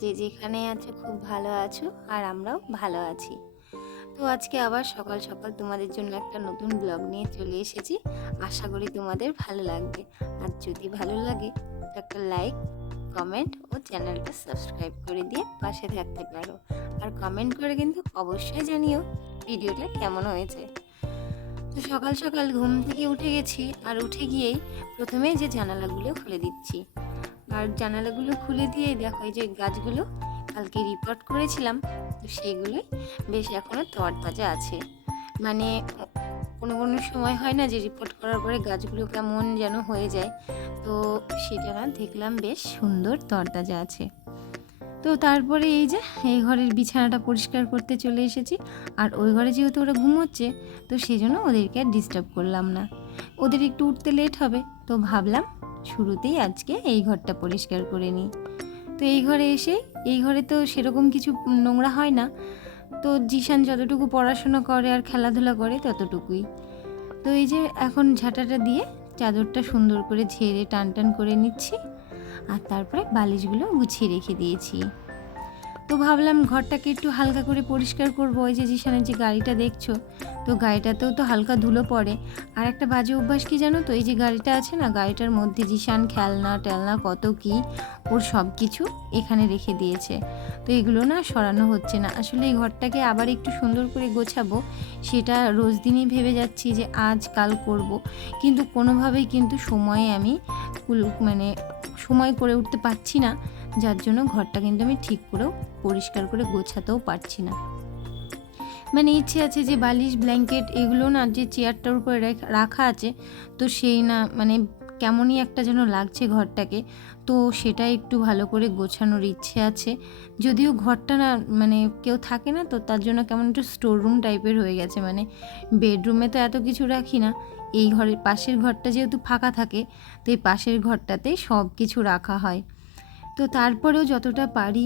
যে যেখানে আছো খুব ভালো আছো আর আমরাও ভালো আছি। তো আজকে আবার সকাল সকাল তোমাদের জন্য একটা নতুন ব্লগ নিয়ে চলে এসেছি। আশা করি তোমাদের ভালো লাগবে। আর যদি ভালো লাগে তো একটা লাইক, কমেন্ট ও চ্যানেলটা সাবস্ক্রাইব করে দিয়ে পাশে থাকতে পারো। আর কমেন্ট করে কিন্তু অবশ্যই জানিও ভিডিওটা কেমন হয়েছে। তো সকাল সকাল ঘুম থেকে উঠে গেছি, আর উঠে গিয়েই প্রথমে যে জানালাগুলো খুলে দিচ্ছি। আর জানালাগুলো খুলে দিয়ে দেখো এই যে গাছগুলো কালকে রিপোর্ট করেছিলাম, তো সেগুলোই বেশ এখনও তরতাজা আছে। মানে কোনো কোনো সময় হয় না যে রিপোর্ট করার পরে গাছগুলো কেমন যেন হয়ে যায়, তো সেটা না দেখলাম বেশ সুন্দর তরতাজা আছে। তো তারপরে এই যে এই ঘরের বিছানাটা পরিষ্কার করতে চলে এসেছি। আর ওই ঘরে যেহেতু ওরা ঘুমোচ্ছে, তো সেই জন্য ওদেরকে আর ডিস্টার্ব করলাম না। ওদের একটু উঠতে লেট হবে, তো ভাবলাম শুরুতেই আজকে এই ঘরটা পরিষ্কার করে নিই। তো এই ঘরে এসে, এই ঘরে তো সেরকম কিছু নোংরা হয় না, তো জিশান যতটুকু পড়াশোনা করে আর খেলাধুলা করে ততটুকুই। তো এই যে এখন ঝাঁটাটা দিয়ে চাদরটা সুন্দর করে ঝেড়ে টান টান করে নিচ্ছি, আর তারপরে বালিশগুলো গুছিয়ে রেখে দিয়েছি। তো ভাবলাম ঘরটাকে একটু হালকা করে পরিষ্কার করবো। ওই যে জিশানের যে গাড়িটা দেখছো, তো গাড়িটাতেও তো হালকা ধুলো পড়ে। আর একটা বাজে অভ্যাস কি জানো তো, এই যে গাড়িটা আছে না, গাড়িটার মধ্যে জিশান খেলনা টেলনা কত কি ওর সব কিছু এখানে রেখে দিয়েছে। তো এগুলো না সরানো হচ্ছে না। আসলে এই ঘরটাকে আবার একটু সুন্দর করে গোছাবো, সেটা রোজ দিনই ভেবে যাচ্ছি যে আজ কাল করব, কিন্তু কোনোভাবেই কিন্তু সময়ে আমি মানে সময় করে উঠতে পারছি না, যার জন্য ঘরটা কিন্তু আমি ঠিক করেও পরিষ্কার করে গোছাতেও পারছি না। মানে ইচ্ছে আছে যে বালিশ ব্ল্যাঙ্কেট এগুলো না যে চেয়ারটার উপরে রাখা আছে, তো সেই না মানে কেমনই একটা যেন লাগছে ঘরটাকে, তো সেটা একটু ভালো করে গোছানোর ইচ্ছে আছে। যদিও ঘরটা না মানে কেউ থাকে না, তো তার জন্য কেমন একটু স্টোর রুম টাইপের হয়ে গেছে। মানে বেডরুমে তো এত কিছু রাখি না, এই ঘরের পাশের ঘরটা যেহেতু ফাঁকা থাকে, তো এই পাশের ঘরটাতেই সব কিছু রাখা হয়। তো তারপরেও যতটা পারি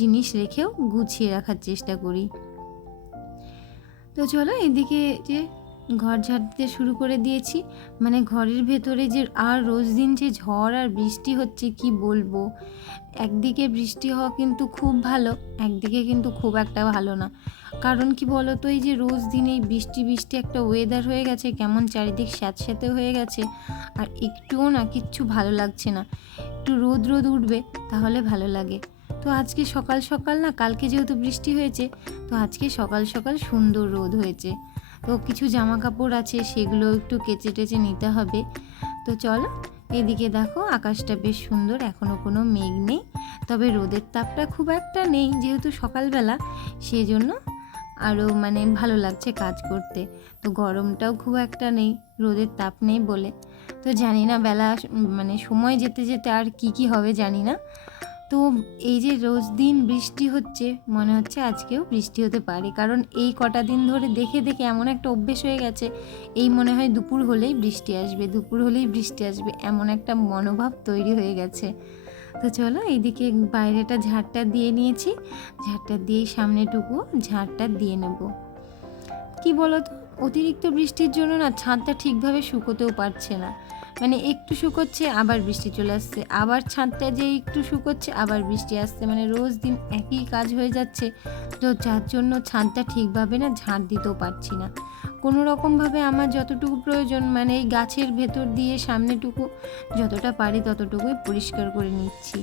জিনিস রেখেও গুছিয়ে রাখার চেষ্টা করি। তো চলো এদিকে যে ঘর ঝাড় দিতে শুরু করে দিয়েছি। মানে ঘরের ভেতরে যে আর রোজ দিন যে ঝড় আর বৃষ্টি হচ্ছে কি বলবো। একদিকে বৃষ্টি হওয়া কিন্তু খুব ভালো, একদিকে কিন্তু খুব একটা ভালো না। কারণ কি বলো তো, এই যে রোজ দিন এই বৃষ্টি বৃষ্টি একটা ওয়েদার হয়ে গেছে, কেমন চারিদিক স্যাঁতস্যাঁতে হয়ে গেছে, আর একটুও না কিচ্ছু ভালো লাগছে না। একটু রোদ রোদ উঠবে তাহলে ভালো লাগে। তো আজকে সকাল সকাল না, কালকে যেহেতু বৃষ্টি হয়েছে, তো আজকে সকাল সকাল সুন্দর রোদ হয়েছে। তো কিছু জামা কাপড় আছে, সেগুলো একটু কেচে টেচে নিতে হবে। তো চলো এদিকে দেখো আকাশটা বেশ সুন্দর, এখনও কোনো মেঘ নেই, তবে রোদের তাপটা খুব একটা নেই যেহেতু সকালবেলা, সেজন্য আরও মানে ভালো লাগছে কাজ করতে। তো গরমটাও খুব একটা নেই, রোদের তাপ নেই বলে। তো জানি না বেলা মানে সময় যেতে যেতে আর কি হবে জানি না। তো এই যে রোজ দিন বৃষ্টি হচ্ছে, মনে হচ্ছে আজকেও বৃষ্টি হতে পারে, কারণ এই কটা দিন ধরে দেখে দেখে এমন একটা অভ্যেস হয়ে গেছে, এই মনে হয় দুপুর হলেই বৃষ্টি আসবে, দুপুর হলেই বৃষ্টি আসবে, এমন একটা মনোভাব তৈরি হয়ে গেছে। তো চলো এইদিকে বাইরেটা ঝাড়টা দিয়ে নিয়েছি, ঝাড়টা দিয়েই সামনেটুকু ঝাড়টা দিয়ে নেব। কি বলো তো, অতিরিক্ত বৃষ্টির জন্য না ছাদটা ঠিকভাবে শুকোতেও পারছে না। মানে একটু শুকোচ্ছে আবার বৃষ্টি চলে আসছে, আবার ছাদটা যে একটু শুকোচ্ছে আবার বৃষ্টি আসছে, মানে রোজ দিন একই কাজ হয়ে যাচ্ছে। তো যার জন্য ছাদটা ঠিকভাবে না ঝাড় দিতেও পারছি না। কোনো রকমভাবে আমার যতটুকু প্রয়োজন, মানে এই গাছের ভেতর দিয়ে সামনেটুকু যতটা পারি ততটুকুই পরিষ্কার করে নিচ্ছি।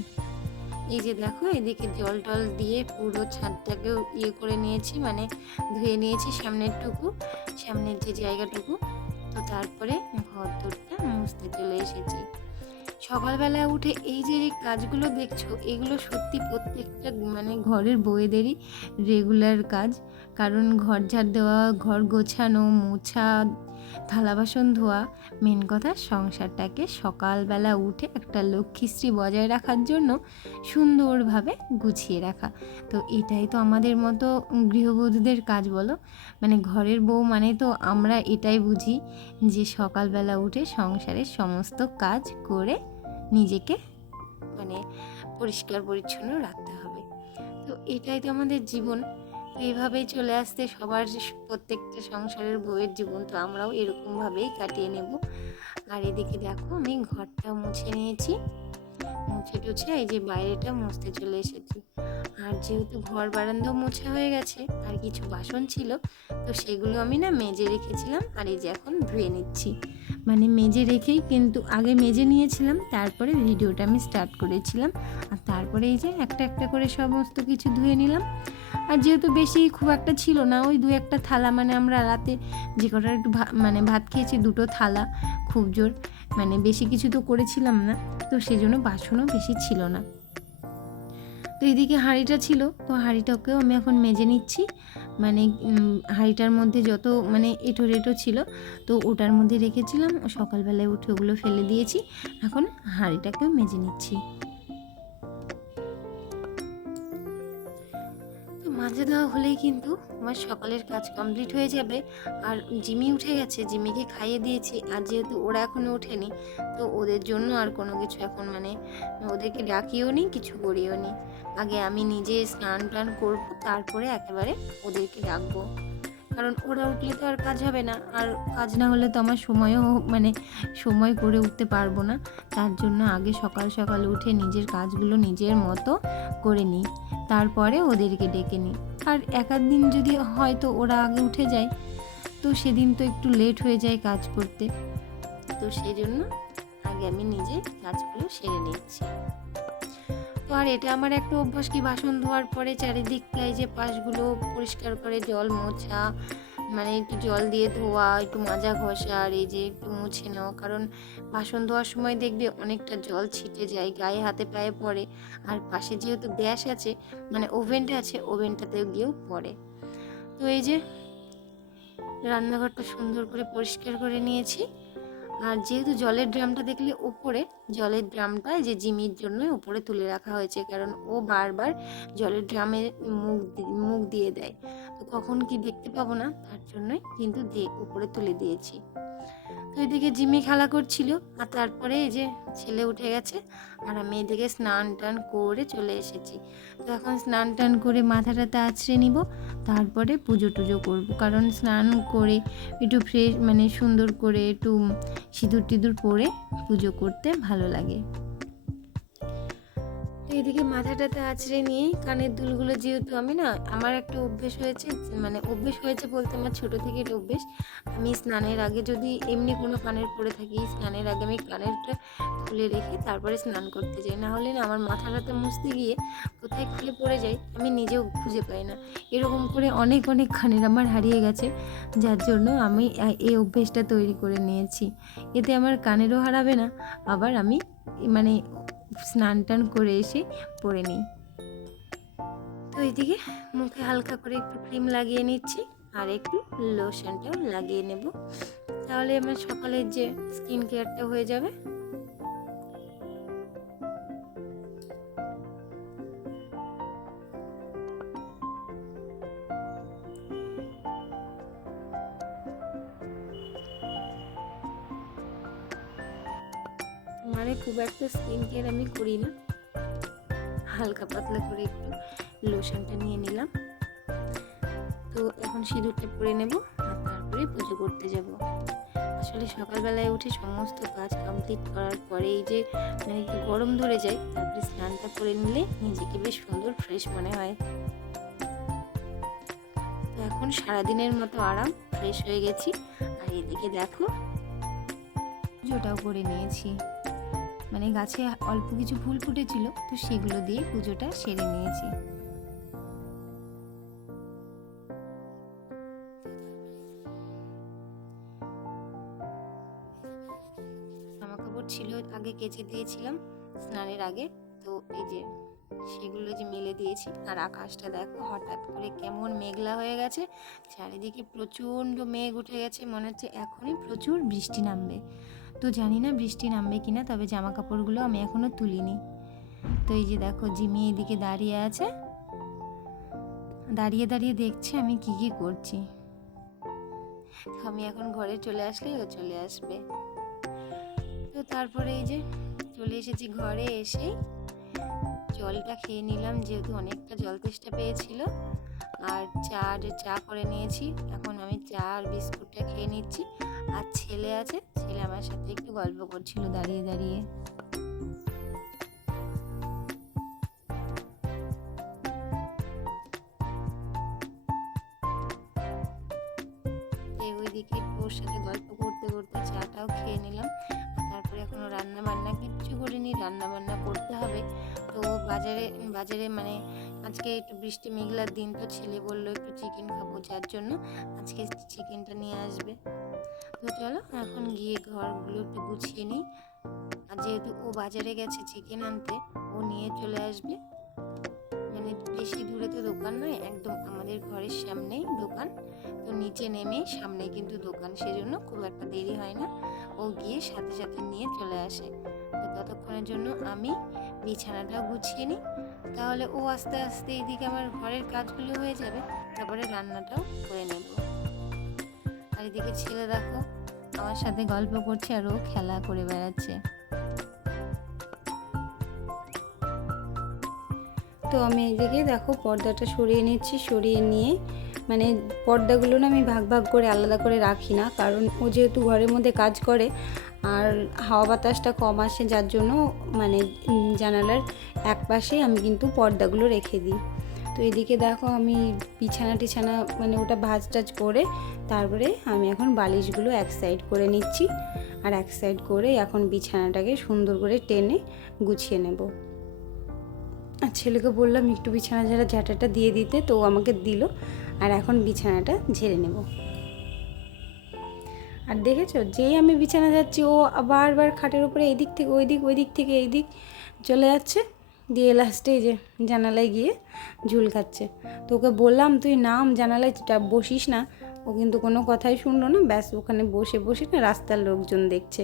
এই যে দেখো এদিকে জল টল দিয়ে পুরো ছাদটাকেও করে নিয়েছি, মানে ধুয়ে নিয়েছি সামনের যে জায়গাটুকু। তো তারপরে ঘর দোরটা মুছতে চলে এসেছি। সকালবেলা উঠে এই যে কাজগুলো দেখছো, এগুলো সত্যি প্রত্যেকটা মানে ঘরের বউয়েদেরই রেগুলার কাজ। কারণ ঘর ঝাড় দেওয়া, ঘর গোছানো, মোছা, থালা বাসন ধোয়া, মেন কথা সংসারটাকে সকালবেলা উঠে একটা লক্ষ্মীশ্রী বজায় রাখার জন্য সুন্দরভাবে গুছিয়ে রাখা। তো এটাই তো আমাদের মতো গৃহবধূদের কাজ বলো। মানে ঘরের বউ মানে তো আমরা এটাই বুঝি যে সকালবেলা উঠে সংসারের সমস্ত কাজ করে নিজেকে মানে পরিষ্কার পরিচ্ছন্ন রাখতে হবে। তো এটাই তো আমাদের জীবন। এইভাবেই চলে আসতে সবার প্রত্যেকটা সংসারের বউয়ের জীবন, তো আমরাও এরকমভাবেই কাটিয়ে নেব। আর এদিকে দেখো আমি ঘরটা মুছে নিয়েছি, মুছে টুছে এই যে বাইরেটা মুছতে চলে এসেছি। আর যেহেতু ঘর বারান্দাও মোছা হয়ে গেছে আর কিছু বাসন ছিল, তো সেগুলো আমি না মেজে রেখেছিলাম আর এই যে এখন ধুয়ে নিচ্ছি। মানে মেজে রেখেই কিন্তু আগে মেজে নিয়েছিলাম, তারপরে ভিডিওটা আমি স্টার্ট করেছিলাম। আর তারপরে এই যে একটা একটা করে সমস্ত কিছু ধুয়ে নিলাম। আর যেহেতু বেশি খুব একটা ছিল না, ওই 2-1টা থালা, মানে আমরা রাতে যে কটা একটু মানে ভাত খেয়েছি 2টো থালা, খুব জোর, মানে বেশি কিছু তো করেছিলাম না, তো সেই জন্য বাসনও বেশি ছিল না। তো এদিকে হাঁড়িটা ছিল, তো হাঁড়িটাকেও আমি এখন মেজে নিচ্ছি। মানে হাঁড়িটার মধ্যে যত মানে এঁটো রেটো ছিল, তো ওটার মধ্যে রেখেছিলাম, সকালবেলায় উঠে ওগুলো ফেলে দিয়েছি। এখন হাঁড়িটাকেও মেজে নিচ্ছি। তো মাজা দেওয়া হলেই কিন্তু আমার সকালের কাজ কমপ্লিট হয়ে যাবে। আর জিমি উঠে গেছে, জিমিকে খাইয়ে দিয়েছি, আর যেহেতু ওরা এখনো ওঠেনি, তো ওদের জন্য আর কোনো কিছু এখন মানে ওদেরকে ডাকিও নি, কিছু করিও নি। আগে আমি নিজে স্নান টান করবো, তারপরে একেবারে ওদেরকে ডাকবো, কারণ ওরা উঠলে তো আর কাজ হবে না, আর কাজ না হলে তো আমার সময়ও মানে সময় করে উঠতে পারবো না। তার জন্য আগে সকাল সকাল উঠে নিজের কাজগুলো নিজের মতো করে নিই, তারপরে ওদেরকে ডেকে নিই। আর এক দিন যদি হয়তো ওরা আগে উঠে যায়, তো সেদিন তো একটু লেট হয়ে যায় কাজ করতে, তো সেই জন্য আগে আমি নিজে কাজগুলো সেরে নিচ্ছি। তো আর এটা আমার একটা অভ্যাস কি, বাসন ধোয়ার পরে চারিদিকটায় যে পাশগুলো পরিষ্কার করে জল মোছা, মানে একটু জল দিয়ে ধোয়া, একটু মাজা ঘষা, আর এই যে একটু মুছে নেওয়া, কারণ বাসন ধোয়ার সময় দেখবে অনেকটা জল ছিটে যায়, গায়ে হাতে পায়ে পড়ে। আর পাশে যেহেতু গ্যাস আছে, মানে ওভেনটা আছে, ওভেনটাতেও গিয়েও পড়ে। তো এই যে রান্নাঘরটা সুন্দর করে পরিষ্কার করে নিয়েছি। আর যেহেতু জলের ড্রামটা দেখলে ওপরে, জলের ড্রামটা যে জিমির জন্য উপরে তুলে রাখা হয়েছে, কারণ ও বারবার জলের ড্রামে মুখ দিয়ে দেয়, তো কখন কি দেখতে পাবো না, তার জন্যই কিন্তু উপরে তুলে দিয়েছি। তো এদিকে জিমি খেলা করছিল, আর তারপরে এই যে ছেলে উঠে গেছে, আর আমি এদিকে স্নান টান করে চলে এসেছি। তো এখন স্নান টান করে মাথাটাতে আঁচড়ে নিব, তারপরে পুজো টুজো করবো, কারণ স্নান করে একটু ফ্রেশ মানে সুন্দর করে একটু সিঁদুর টিঁদুর পরে পুজো করতে ভালো লাগে। এদিকে মাথাটাতে আঁচড়ে নিয়ে কানের দুলগুলো, যেহেতু আমি না, আমার একটা অভ্যেস হয়েছে, মানে অভ্যেস হয়েছে বলতে আমার ছোটো থেকে এটা অভ্যেস, আমি স্নানের আগে যদি এমনি কোনো কানের পরে থাকি, স্নানের আগে আমি কানেরটা খুলে রেখে তারপরে স্নান করতে যাই, না হলে না আমার মাথাটাতে মুছতে গিয়ে কোথায় খুলে পড়ে যায় আমি নিজেও খুঁজে পাই না। এরকম করে অনেক অনেক কানের আমার হারিয়ে গেছে, যার জন্য আমি এই অভ্যেসটা তৈরি করে নিয়েছি। এতে আমার কানেরও হারাবে না, আবার আমি মানে স্নান টান করে এসে পরে নিই। তো এইদিকে মুখে হালকা করে একটু ক্রিম লাগিয়ে নিচ্ছি, আর একটু লোশনটাও লাগিয়ে নেব, তাহলে আমার সকালের যে স্কিন কেয়ারটা হয়ে যাবে। মানে খুব একটা স্কিন কেয়ার আমি করি না, হালকা পাতলা করে একটু লোশনটা নিয়ে নিলাম। তো এখন সিঁদুরটা পরে নেব, আর তারপরে পুজো করতে যাব। আসলে সকালবেলায় উঠে সমস্ত কাজ কমপ্লিট করার পরে এই যে মানে একটু গরম ধরে যায়, তারপরে স্নানটা করে নিলে নিজেকে বেশ সুন্দর ফ্রেশ মনে হয়। তো এখন সারাদিনের মতো আরাম, ফ্রেশ হয়ে গেছি। আর এদিকে দেখো পুজোটাও করে নিয়েছি, মানে গাছে অল্প কিছু ফুল ফুটেছিল, তো সেগুলো দিয়ে পুজোটা সেরে নিয়েছি। জামা কাপড় ছিল আগে কেচে দিয়েছিলাম স্নানের আগে, তো এই যে সেগুলো যে মেলে দিয়েছি। আর আকাশটা দেখো হঠাৎ করে কেমন মেঘলা হয়ে গেছে, চারিদিকে প্রচণ্ড মেঘ উঠে গেছে, মনে হচ্ছে এখনই প্রচুর বৃষ্টি নামবে। তো জানি না বৃষ্টি নামবে কিনা, তবে জামা কাপড়গুলো আমি এখনো তুলিনি। তো এই যে দেখো জিমি এদিকে দাঁড়িয়ে আছে, দাঁড়িয়ে দাঁড়িয়ে দেখছে আমি কি কি করছি। আমি এখন ঘরে চলে আসলে ও চলে আসবে। তো তারপরে এই যে চলে এসেছি ঘরে, এসে জলটা খেয়ে নিলাম, যেহেতু অনেকটা জল তেষ্টা পেয়েছিল। আর চা করে নিয়েছি, এখন আমি চা আর বিস্কুটটা খেয়ে নিচ্ছি। আর ছেলে আছে, ছেলে আমার সাথে একটু গল্প করছিল দাঁড়িয়ে দাঁড়িয়ে। এদিকে একটু ওর সাথে গল্প করতে করতে চাটাও খেয়ে নিলাম। তারপরে এখনও রান্না বান্না কিচ্ছু করিনি, রান্না বান্না করতে হবে। তো বাজারে মানে আজকে একটু বৃষ্টি মেঘলার দিন, তো ছেলে বললো একটু চিকেন খাবো, যার জন্য আজকে চিকেনটা নিয়ে আসবে। তো চলো এখন গিয়ে ঘরগুলো একটু গুছিয়ে নিই। আর যেহেতু ও বাজারে গেছে চিকেন আনতে, ও নিয়ে চলে আসবে। মানে বেশি দূরে তো দোকান নয়, একদম আমাদের ঘরের সামনেই দোকান। তো নিচে নেমে সামনে কিন্তু দোকান, সেজন্য খুব একটা দেরি হয় না, ও গিয়ে সাথে সাথে নিয়ে চলে আসে। তো ততক্ষণের জন্য আমি বিছানাটাও গুছিয়ে নিই, তাহলে ও আস্তে আস্তে এইদিকে আমার ঘরের কাজগুলো হয়ে যাবে, তারপরে রান্নাটাও করে নেব। আর এদিকে ছেলে দেখো আমার সাথে গল্প করছে আর ও খেলা করে বেড়াচ্ছে। তো আমি এইদিকে দেখো পর্দাটা সরিয়ে নিচ্ছি, সরিয়ে নিয়ে মানে পর্দাগুলো না আমি ভাগ ভাগ করে আলাদা করে রাখি না, কারণ ও যেহেতু ঘরের মধ্যে কাজ করে আর হাওয়া বাতাসটা কম আসে, যার জন্য মানে জানালার এক পাশে আমি কিন্তু পর্দাগুলো রেখে দিই। তো এদিকে দেখো আমি বিছানা মানে ওটা ভাঁজ টাজ করে তারপরে আমি এখন বালিশগুলো এক সাইড করে নিচ্ছি, আর এক সাইড করে এখন বিছানাটাকে সুন্দর করে টেনে গুছিয়ে নেব। আর ছেলেকে বললাম একটু বিছানা ঝাঁটাটা দিয়ে দিতে, তো আমাকে দিল। আর এখন বিছানাটা ঝেড়ে নেব। আর দেখেছো, যেই আমি বিছানা যাচ্ছি ও বারবার খাটের উপরে এদিক থেকে ওই দিক থেকে এই দিক চলে যাচ্ছে, দিয়ে লাস্টে এই যে জানালায় গিয়ে ঝুল খাচ্ছে। তো ওকে বললাম তুই নাম, জানালায় বসিস না, ও কিন্তু কোনো কথাই শুনলো না। ব্যাস ওখানে বসে বসে না রাস্তার লোকজন দেখছে।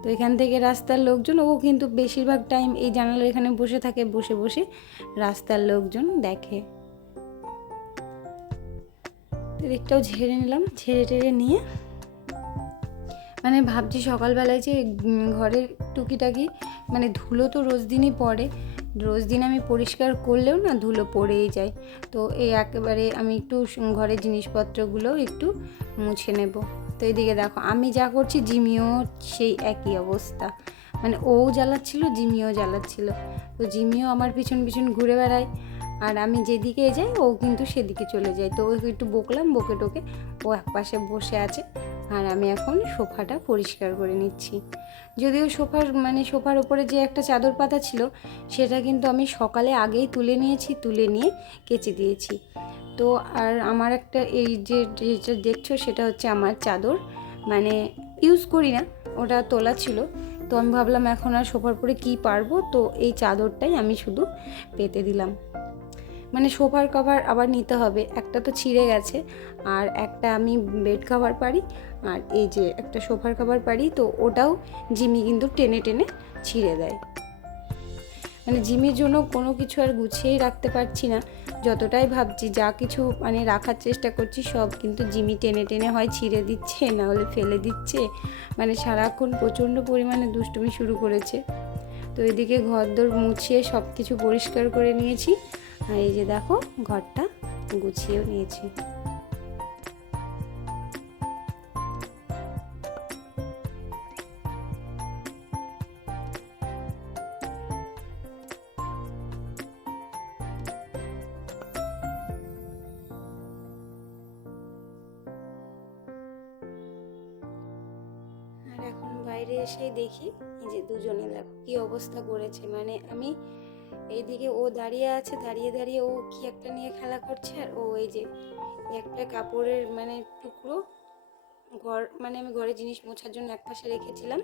তো এখান থেকে রাস্তার লোকজন, ও কিন্তু বেশিরভাগ টাইম এই জানালার এখানে বসে থাকে, বসে বসে রাস্তার লোকজন দেখে। এদিকটাও ঝেড়ে নিলাম, ঝেড়ে টেড়ে নিয়ে মানে ভাবছি সকালবেলায় যে ঘরের টুকিটাকি মানে ধুলো তো রোজ দিনই পড়ে, রোজ দিন আমি পরিষ্কার করলেও না ধুলো পড়েই যায়। তো এই একেবারে আমি একটু ঘরের জিনিসপত্রগুলো একটু মুছে নেব। তো এদিকে দেখো আমি যা করছি জিমিও সেই একই অবস্থা, মানে ও জ্বালাচ্ছিল জিমিও জ্বালাচ্ছিল। তো জিমিও আমার পিছন পিছন ঘুরে বেড়ায়, আর আমি যেদিকে যাই ও কিন্তু সেদিকে চলে যায়। তো ওকে একটু বকলাম, বকে টোকে ও এক পাশে বসে আছে, আর আমি এখন সোফাটা পরিষ্কার করে নিচ্ছি। যদিও সোফার ওপরে যে একটা চাদর পাতা ছিল সেটা কিন্তু আমি সকালে আগেই তুলে নিয়েছি, তুলে নিয়ে কেচে দিয়েছি। তো আর আমার একটা এই যে যেটা দেখছো সেটা হচ্ছে আমার চাদর, মানে ইউজ করি না, ওটা তোলা ছিল। তো আমি ভাবলাম এখন আর সোফার পরে কী পারবো, তো এই চাদরটাই আমি শুধু পেতে দিলাম। মানে সোফার কভার আবার নিতে হবে, একটা তো ছিঁড়ে গেছে, আর একটা আমি বেড কভার পারি, আর এই যে একটা সোফার কভার পারি, তো ওটাও জিমি কিন্তু টেনে টেনে ছিঁড়ে দেয়। মানে জিমির জন্য কোনো কিছু আর গুছিয়েই রাখতে পারছি না, যতটাই ভাবছি যা কিছু মানে রাখার চেষ্টা করছি সব কিন্তু জিমি টেনে টেনে হয় ছিঁড়ে দিচ্ছে, না হলে ফেলে দিচ্ছে। মানে সারাক্ষণ প্রচণ্ড পরিমাণে দুষ্টুমি শুরু করেছে। তো এদিকে ঘরদোর মুছিয়ে সব কিছু পরিষ্কার করে নিয়েছি, আর এই যে দেখো ঘরটা গুছিয়েও নিয়েছি। আর এখন বাইরে এসেই দেখি এই যে দুজনে দেখো কি অবস্থা করেছে। মানে আমি এইদিকে ও দাঁড়িয়ে আছে, দাঁড়িয়ে দাঁড়িয়ে ও কি একটা নিয়ে খেলা করছে, আর ও এই যে একটা কাপড়ের মানে টুকরো মানে আমি ঘরে জিনিস মোছার জন্য একপাশে রেখেছিলাম,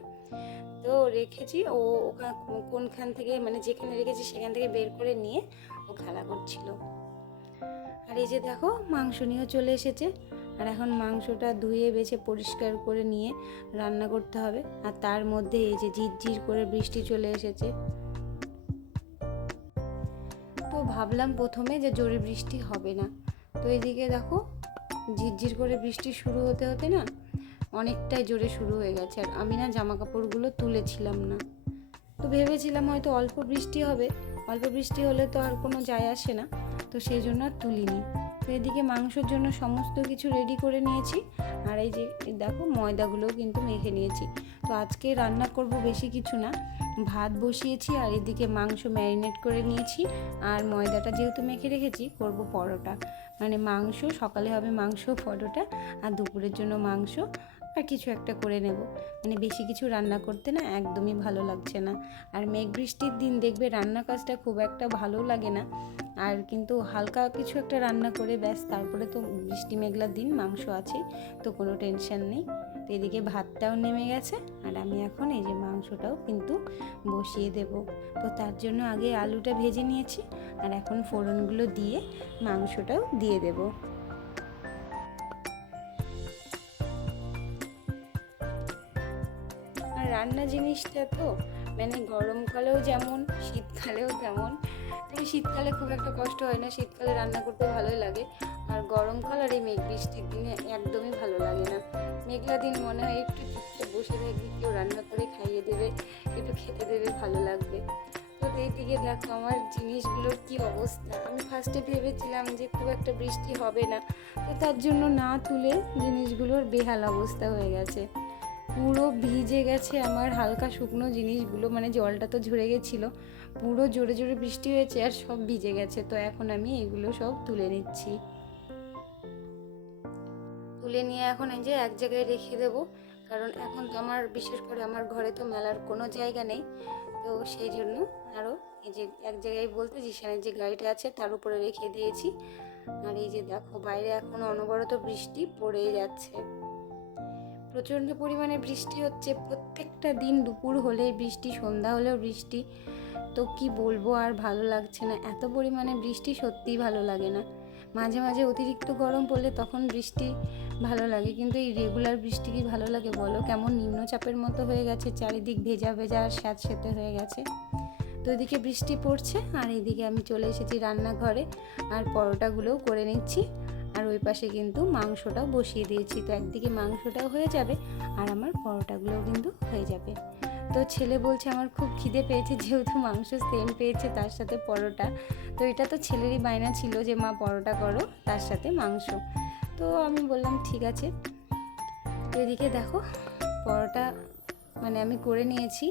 তো রেখেছি, ও কোনখান থেকে মানে যেখানে রেখেছি সেখান থেকে বের করে নিয়ে ও খেলা করছিল। আর এই যে দেখো মাংস নিয়েও চলে এসেছে, আর এখন মাংসটা ধুয়ে বেছে পরিষ্কার করে নিয়ে রান্না করতে হবে। আর তার মধ্যে এই যে ঝিরঝির করে বৃষ্টি চলে এসেছে। তো ভাবলাম প্রথমে যে জোরে বৃষ্টি হবে না, তো এদিকে দেখো ঝিরঝির করে বৃষ্টি শুরু হতে হতে না অনেকটাই জোরে শুরু হয়ে গেছে। আর আমি না জামা কাপড়গুলো তুলেছিলাম না, তো ভেবেছিলাম হয়তো অল্প বৃষ্টি হবে, অল্প বৃষ্টি হলে তো আর কোনো যায় আসে না, তো সেই জন্য আর তুলিনি। তো এদিকে মাংসের জন্য সমস্ত কিছু রেডি করে নিয়েছি, আর এই যে দেখো ময়দাগুলোও কিন্তু মেখে নিয়েছি। তো আজকে রান্না করব বেশি কিছু না, ভাত বসিয়েছি আর এদিকে মাংস ম্যারিনেট করে নিয়েছি, আর ময়দাটা যেহেতু মেখে রেখেছি করব পরোটা। মানে মাংস, সকালে হবে মাংস পরোটা, আর দুপুরের জন্য মাংস আর কিছু একটা করে নেব। মানে বেশি কিছু রান্না করতে না একদমই ভালো লাগছে না। আর মেঘ বৃষ্টির দিন দেখবে রান্না কাজটা খুব একটা ভালো লাগে না। আর কিন্তু হালকা কিছু একটা রান্না করে ব্যাস, তারপরে তো বৃষ্টি মেঘলার দিন মাংস আছে, তো কোনো টেনশন নেই। তো এদিকে ভাতটাও নেমে গেছে, আর আমি এখন এই যে মাংসটাও কিন্তু বসিয়ে দেব। তো তার জন্য আগে আলুটা ভেজে নিয়েছি, আর এখন ফোড়নগুলো দিয়ে মাংসটাও দিয়ে দেব। আর রান্না জিনিসটা তো মানে গরমকালেও যেমন শীতকালেও তেমন। তবে শীতকালে খুব একটা কষ্ট হয় না, শীতকালে রান্না করতে ভালোই লাগে। আর গরমকাল আর এই মেঘ বৃষ্টির দিনে একদমই ভালো লাগে না। মেঘলা দিন মনে হয় একটু চুপচাপ বসে থাকি, কেউ রান্না করে খাইয়ে দেবে, একটু খেতে দেবে, ভালো লাগবে। তো এইদিকে দেখো আমার জিনিসগুলোর কি অবস্থা। আমি ফার্স্টে ভেবেছিলাম যে খুব একটা বৃষ্টি হবে না, তো তার জন্য না তুলে জিনিসগুলোর বেহাল অবস্থা হয়ে গেছে। পুরো ভিজে গেছে আমার হালকা শুকনো জিনিসগুলো, মানে জলটা তো ঝরে গেছিলো, পুরো জোরে জোরে বৃষ্টি হয়েছে আর সব ভিজে গেছে। তো এখন আমি এগুলো সব তুলে নিচ্ছি। তুলে নিয়ে এখন এই যে এক জায়গায় রেখে দেবো, কারণ এখন তো আমার বিশেষ করে আমার ঘরে তো মেলার কোনো জায়গা নেই। তো সেই জন্য আরও এই যে এক জায়গায় বলতে যেখানে যে গাড়িটা আছে তার উপরে রেখে দিয়েছি। আর এই যে দেখো বাইরে এখন অনবরত বৃষ্টি পড়েই যাচ্ছে, প্রচণ্ড পরিমাণে বৃষ্টি হচ্ছে। প্রত্যেকটা দিন দুপুর হলে বৃষ্টি, সন্ধ্যা হলেও বৃষ্টি। তো কি বলবো, আর ভালো লাগছে না, এত পরিমাণে বৃষ্টি সত্যিই ভালো লাগে না। মাঝে মাঝে অতিরিক্ত গরম পড়লে তখন বৃষ্টি ভালো লাগে, কিন্তু এই রেগুলার বৃষ্টি কি ভালো লাগে বলো? কেমন নিম্নচাপের মতো হয়ে গেছে, চারিদিক ভেজা ভেজা আর স্যাঁতসেঁতে হয়ে গেছে। তো এদিকে বৃষ্টি পড়ছে, আর এইদিকে আমি চলে এসেছি রান্নাঘরে, আর পরোটাগুলোও করে নিচ্ছি। আর ওই পাশে কিন্তু মাংসটাও বসিয়ে দিয়েছি। তো একদিকে মাংসটাও হয়ে যাবে আর আমার পরোটাগুলোও কিন্তু হয়ে যাবে। তো ছেলে বলছে আমার খুব খিদে পেয়েছে, যেহেতু মাংস সেম পেয়েছে তার সাথে পরোটা। তো এটা তো ছেলেরই বায়না ছিল যে মা পরোটা করো তার সাথে মাংস। তো আমি বললাম ঠিক আছে। তো এদিকে দেখো পরোটা মানে আমি করে নিয়েছি,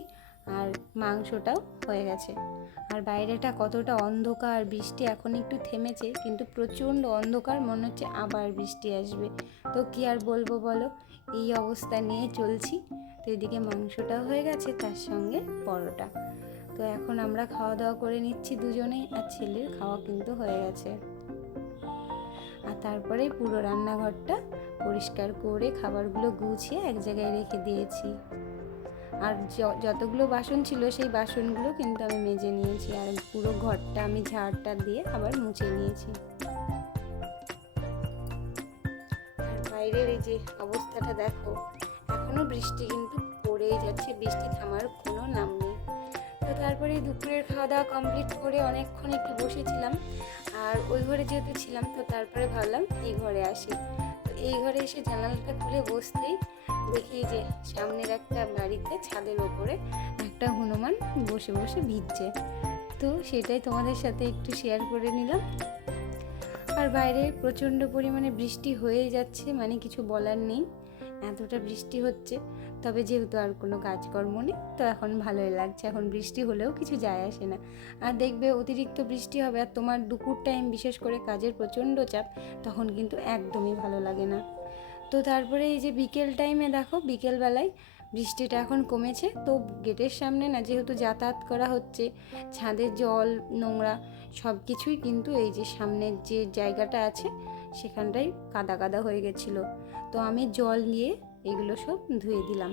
আর মাংসটাও হয়ে গেছে। আর বাইরেটা কতটা অন্ধকার, বৃষ্টি এখন একটু থেমেছে, কিন্তু প্রচণ্ড অন্ধকার, মনে হচ্ছে আবার বৃষ্টি আসবে। তো কি আর বলবো বলো, এই অবস্থা নিয়ে চলছি। তো এদিকে মাংসটাও হয়ে গেছে, তার সঙ্গে পরোটা। তো এখন আমরা খাওয়া দাওয়া করে নিচ্ছি দুজনেই, আর ছেলের খাওয়া কিন্তু হয়ে গেছে। আর তারপরে পুরো রান্নাঘরটা পরিষ্কার করে খাবারগুলো গুছিয়ে এক জায়গায় রেখে দিয়েছি। আর যতগুলো বাসন ছিল সেই বাসনগুলো কিন্তু আমি মেজে নিয়েছি, আর পুরো ঘরটা আমি ঝাড়টা দিয়ে আবার মুছে নিয়েছি। আর বাইরের এই যে অবস্থাটা দেখো, এখনো বৃষ্টি কিন্তু পড়েই যাচ্ছে, বৃষ্টি থামার কোনো নাম নেই। তো তারপরে দুপুরের খাওয়া দাওয়া কমপ্লিট করে অনেকক্ষণ একটু বসেছিলাম, আর ওই ঘরে যেহেতু ছিলাম তো তারপরে ভাবলাম এই ঘরে আসি। তো এই ঘরে এসে জানালাটা খুলে বসতেই দেখি যে সামনের একটা বাড়িতে ছাদের ওপরে একটা হনুমান বসে বসে ভিজছে। তো সেটাই তোমাদের সাথে একটু শেয়ার করে নিলাম। আর বাইরে প্রচণ্ড পরিমাণে বৃষ্টি হয়ে যাচ্ছে, মানে কিছু বলার নেই, এতটা বৃষ্টি হচ্ছে। তবে যেহেতু আর কোনো কাজকর্ম নেই, তো এখন ভালোই লাগছে, এখন বৃষ্টি হলেও কিছু যায় আসে না। আর দেখবে অতিরিক্ত বৃষ্টি হবে আর তোমার দুপুর টাইম বিশেষ করে কাজের প্রচণ্ড চাপ, তখন কিন্তু একদমই ভালো লাগে না। তো তারপরে এই যে বিকেল টাইমে দেখো, বিকেলবেলায় বৃষ্টিটা এখন কমেছে। তো গেটের সামনে না যেহেতু যাতায়াত করা হচ্ছে, ছাদের জল নোংরা সব কিছুই কিন্তু এই যে সামনের যে জায়গাটা আছে সেখানটায় কাদা কাদা হয়ে গেছিলো। তো আমি জল নিয়ে এগুলো সব ধুয়ে দিলাম।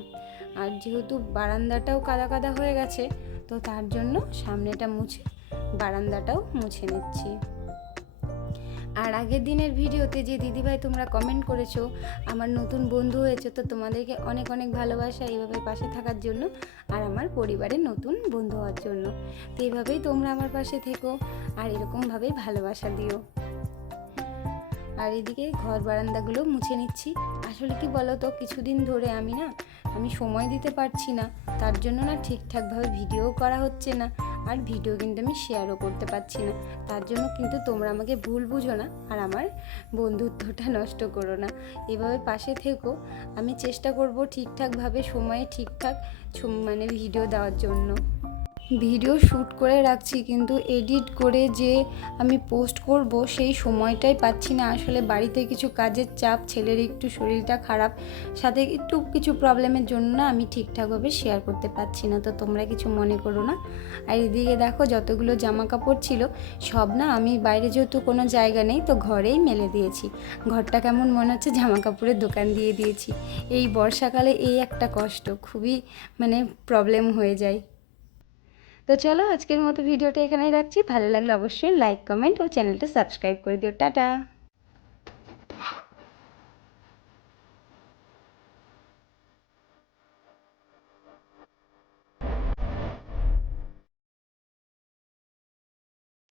আর যেহেতু বারান্দাটাও কাদা কাদা হয়ে গেছে, তো তার জন্য সামনেটা মুছে বারান্দাটাও মুছে নিচ্ছি। আর আগের দিনের ভিডিওতে যে দিদিভাই তোমরা কমেন্ট করেছো আমার নতুন বন্ধু হয়েছে, তো তোমাদেরকে অনেক অনেক ভালোবাসা এইভাবে পাশে থাকার জন্য, আর আমার পরিবারের নতুন বন্ধু হওয়ার জন্য। তো এইভাবেই তোমরা আমার পাশে থেকো আর এরকমভাবেই ভালোবাসা দিও। আর এদিকে ঘর বারান্দাগুলো মুছে নিচ্ছি। আসলে কি বলো তো, কিছুদিন ধরে আমি সময় দিতে পারছি না, তার জন্য না ঠিকঠাকভাবে ভিডিও করা হচ্ছে না, আর ভিডিও কিন্তু আমি শেয়ারও করতে পারছি না। তার জন্য কিন্তু তোমরা আমাকে ভুল বুঝো না, আর আমার বন্ধুত্বটা নষ্ট করো না, এভাবে পাশে থেকো। আমি চেষ্টা করব ঠিকঠাকভাবে সময়ে ঠিকঠাক মানে ভিডিও দেওয়ার জন্য। ভিডিও শ্যুট করে রাখছি, কিন্তু এডিট করে যে আমি পোস্ট করব সেই সময়টাই পাচ্ছি না। আসলে বাড়িতে কিছু কাজের চাপ, ছেলের একটু শরীরটা খারাপ, সাথে একটু কিছু প্রবলেমের জন্য না আমি ঠিকঠাকভাবে শেয়ার করতে পারছি না, তো তোমরা কিছু মনে করো না। আর এদিকে দেখো যতগুলো জামা কাপড় ছিল সব না আমি বাইরে, যেহেতু কোনো জায়গা নেই তো ঘরেই মেলে দিয়েছি। ঘরটা কেমন মনে হচ্ছে জামা কাপড়ের দোকান দিয়ে দিয়েছি। এই বর্ষাকালে এই একটা কষ্ট, খুবই মানে প্রবলেম হয়ে যায়। তো চলো আজকের মতো ভিডিওটা এখানেই রাখছি। ভালো লাগলে অবশ্যই লাইক, কমেন্ট ও চ্যানেলটা সাবস্ক্রাইব করে দিও। টাটা।